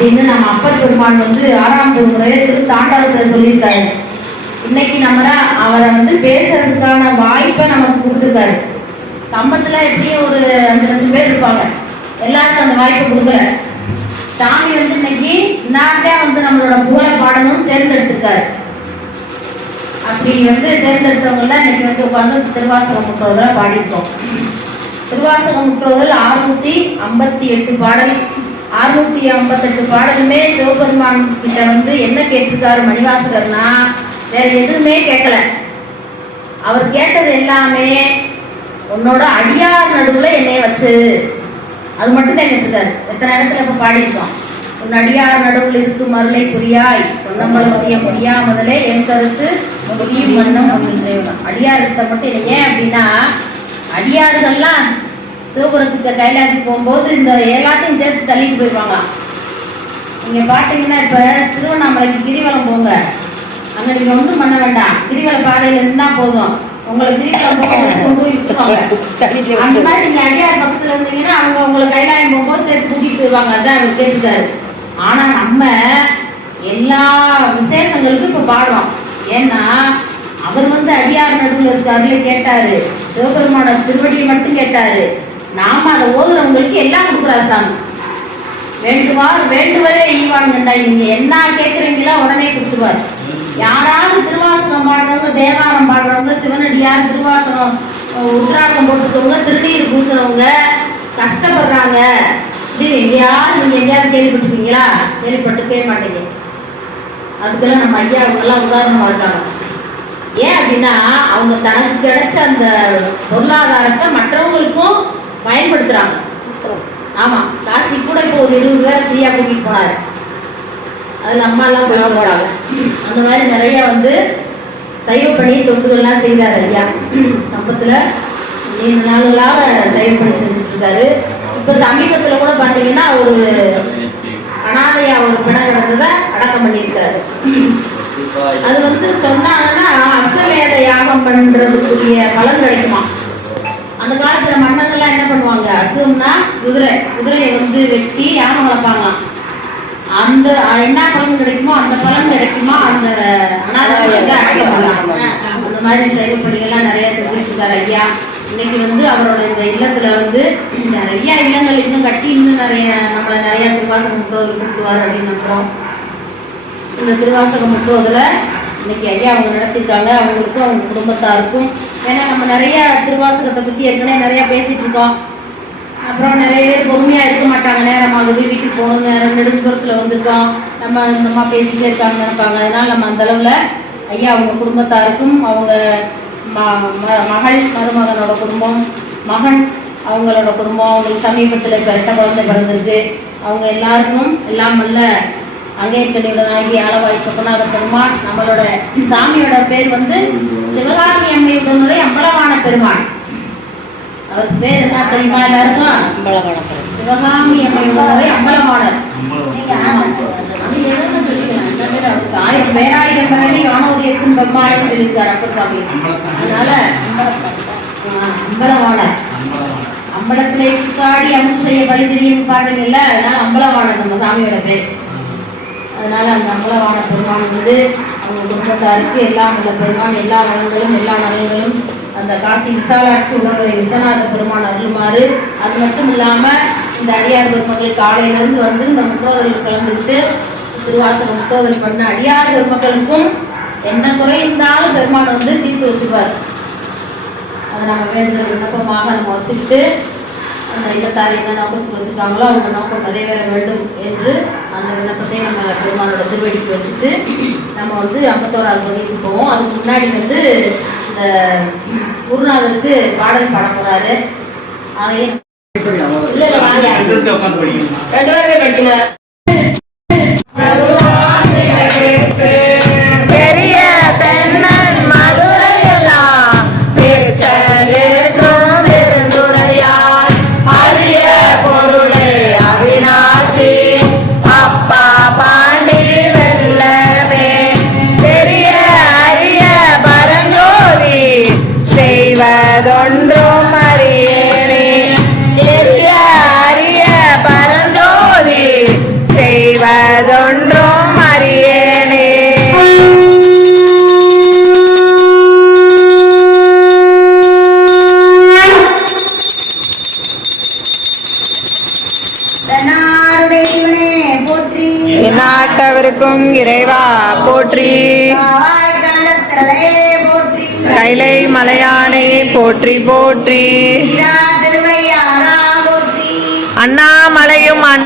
அப்படின்னு நம்ம அப்பர் பெருமான் வந்து ஆறாம் திருமுறையில திரு தாண்டவத்தில் சொல்லியிருக்காரு. இன்னைக்கு நம்ம அவரை வந்து பேசுறதுக்கான வாய்ப்பை நமக்கு கொடுத்துருக்காரு. கம்பத்துல எப்படியும் ஒரு அஞ்சு லட்சம் பேர் இருப்பாங்க. எல்லாருக்கும் அந்த வாய்ப்பை கொடுக்கல. சாமி வந்து இன்னைக்கு இன்னார்தான் வந்து நம்மளோட புகழை பாடணும்னு தேர்ந்தெடுத்திருக்காரு. அப்படி வந்து தேர்ந்தெடுத்தவங்க இன்னைக்கு வந்து உட்காந்து திருவாசகம் முற்றுவதில் பாடியிருக்கோம். திருவாசகம் முற்றுவதில் அறுநூத்தி ஐம்பத்தி எட்டு பாடல். அறுநூத்தி ஐம்பத்தெட்டு பாடலுமே சிவபெருமான் கிட்ட வந்து என்ன கேட்டிருக்காரு மணிவாசகர்னா வேற எதுவுமே கேட்கல. அவர் கேட்டது எல்லாமே உன்னோட அடியார் நடுவுல என்னைய வச்சு. அது மட்டும் தான் கேட்டிருக்காரு. எத்தனை இடத்துல இப்ப பாடியிருக்கோம்? உன் அடியார் நடுவில் இருக்கு மருளை புரியாய். பொன்னம்பலத்திய புரியா முதலே என் கருத்து முடியும் வண்ணம் அப்படின்ற அடியார் இருக்க மட்டும் இல்லை. ஏன் அப்படின்னா அடியார்கள்லாம் சிவபுரத்துக்கு கைலாசி போகும்போது இந்த எல்லாத்தையும் சேர்த்து தள்ளிட்டு போயிடுவாங்களாம் நீங்க பாத்தீங்கன்னா இப்ப திருவண்ணாமலைக்கு கிரிவலம் போங்க. அங்க நீங்க ஒண்ணும் பண்ண வேண்டாம். கிரிவல பாதையில இருந்தா போதும். உங்களை கிரிவலம் போக வச்சு கொண்டு போய் விட்டுருவாங்க. அந்த மாதிரி நீங்க அடியார் பக்கத்துல இருந்தீங்கன்னா அவங்க உங்களை கைலாயம் போகும்போது சேர்த்து கூட்டிட்டு போயிடுவாங்க அதான் அவர் கேட்டுக்காரு ஆனா நம்ம எல்லா விசேஷங்களுக்கும் இப்ப பாடுறோம். ஏன்னா அவர் வந்து அடியார் நடுவில் இருக்க அருளை கேட்டாரு. சிவபெருமான திருவடியை மட்டும் கேட்டாரு. நாம அதை ஓதுறவங்களுக்கு எல்லாம் கொடுக்குறாரு சாமி. வேண்டுவார் வேண்டுவதே ஈவான் கண்டாய் நீங்க என்ன கேட்குறீங்களோ உடனே கொடுத்துருவார். யாராவது திருவாசகம் பாடுறவங்க தேவாரம் பாடுறவங்க சிவனடியார் திருவாசகம் உத்ராட்டம் போட்டுக்கவங்க திருநீர் பூசுறவங்க கஷ்டப்படுறாங்க. இது எங்கேயாவது நீங்க எங்கேயாவது கேள்விப்பட்டிருக்கீங்களா? கேள்விப்பட்டிருக்கவே மாட்டீங்க. அதுக்கெல்லாம் நம்ம ஐயா அவங்கெல்லாம் உதாரணமா இருக்காங்க. ஏன் அப்படின்னா அவங்க தனக்கு கிடைச்ச அந்த பொருளாதாரத்தை மற்றவங்களுக்கும் பயன்படுத்துறாங்க. ஆமா காசி கூட இப்போ ஒரு இருபது பேர் ஃப்ரீயா கூட்டிட்டு போனாரு. அதுல அம்மா எல்லாம் போய் போறாங்க அந்த மாதிரி நிறைய வந்து சைவ பணி தொண்டுகள்லாம் செய்தாரு ஐயா. கம்பத்துல நீண்ட நாள்களாக சைவ பணி செஞ்சுட்டு இருக்காரு இப்ப சமீபத்துல கூட பாத்தீங்கன்னா ஒரு அனாதையா ஒரு பிணம் கிடந்ததை அடக்கம் பண்ணியிருக்காரு. அது வந்து சொன்னாங்கன்னா அஸ்வமேத யாகம் பண்றதுக்குரிய பலன் கிடைக்குமா? அந்த காலத்துல மன்னர்கள்லாம் என்ன பண்ணுவாங்க? அசுவம்னா குதிரை குதிரையை வந்து வெட்டி யானை வளர்ப்பாங்களாம் அந்த என்ன பழம் கிடைக்குமோ அந்த பழம் கிடைக்குமா? அந்த அனாதை அடக்கம் பண்ணலாம் அந்த மாதிரி செயல்படிகள்லாம் நிறைய செஞ்சுட்டு இருக்காரு ஐயா. இன்னைக்கு வந்து அவரோட இந்த இல்லத்துல வந்து நிறைய இல்லங்கள் இன்னும் கட்டி இன்னும் நிறைய நம்மள நிறைய திருவாசகம் முற்றோதல் கூப்பிடுவார் அப்படின்னு நம்புறோம். இந்த திருவாசகம் முற்றுவதில் இன்னைக்கு ஐயா அவங்க நடத்திருக்காங்க அவங்களுக்கும் அவங்க குடும்பத்தாருக்கும். ஏன்னா நம்ம நிறைய திருவாசகத்தை பற்றி ஏற்கனவே நிறைய பேசிட்டு இருக்கோம். அப்புறம் நிறைய பேர் பொறுமையாக இருக்க மாட்டாங்க. நேரமாகுது வீட்டுக்கு போகணும் நேரம் நெடுந்தூரத்தில் வந்திருக்கோம். நம்ம இந்த மாதிரி பேசிக்கிட்டே இருக்காங்கன்னு நினைப்பாங்க. அதனால நம்ம அந்த அளவில் ஐயா அவங்க குடும்பத்தாருக்கும் அவங்க ம- ம- மகள் மருமகனோட குடும்பம் மகன் அவங்களோட குடும்பம் அவங்களுக்கு சமீபத்தில் இப்போ ரெட்ட குழந்தை பிறந்திருக்கு. அவங்க எல்லாருக்கும் எல்லாம் நல்ல அங்கேற்கனியுடன் ஆகி ஆளவாய் சொப்பநாத பெருமான் நம்மளோட சாமியோட பேர் வந்து சிவகாமி அம்மையுடனுடைய அம்பலமான பெருமான். அவர் பேர் என்ன தெரியுமா எல்லாருக்கும்? சிவகாமி அம்மையுடனுடைய அம்பலமானர் ஆயிரம் பேராயிரம் பேரணி வானோரியத்தின் பெருமாளையும் சொல்லியிருக்காரு அப்பர் சாமி அதனால ஆ, அம்பலவாணர் அம்பலத்திலே காடி அமல் செய்ய பழி தெரியும் பாடுறீங்கல்ல அதனால அம்பலவாணர் நம்ம சாமியோட பேர். அதனால் அந்த அம்பலவான பெருமான் வந்து அவங்க குடும்பத்தாருக்கு எல்லா உள்ள பெருமான் எல்லா வளங்களும் எல்லா நலன்களும் அந்த காசி விசாலாட்சி உணர்வை விஸ்வநாத பெருமான் அருளுமாறு. அது மட்டும் இல்லாமல் இந்த அடியார் பெருமக்கள் காலையிலேருந்து வந்து இந்த முற்றோதலில் கலந்துக்கிட்டு திருவாசகம் முற்றோதல் பண்ண அடியார் பெருமக்களுக்கும் என்ன குறை இருந்தாலும் பெருமான் வந்து தீர்த்து வச்சுப்பார். அதை நம்ம வேண்டுதல் விண்ணப்பமாக நம்ம வச்சுக்கிட்டு அந்த இல்லத்தார் என்ன நோக்கத்துக்கு வச்சுருக்காங்களோ அவங்க நோக்கம் நிறைவேற வேண்டும் என்று அந்த விண்ணப்பத்தை நம்ம பெருமானோட திருவடிக்கு வச்சுட்டு நம்ம வந்து ஐம்பத்தோராவது பதிவுக்கு போவோம். அதுக்கு முன்னாடி வந்து இந்த குருநாதருக்கு பாடல் பாட போறாரு. அதையும் இல்ல ரெண்டு பேருமே படிக்கல நாட்டவருக்கும் இறைவா போற்றி. கைலை மலையானே போற்றி போற்றி. அண்ணாமலையும் அன்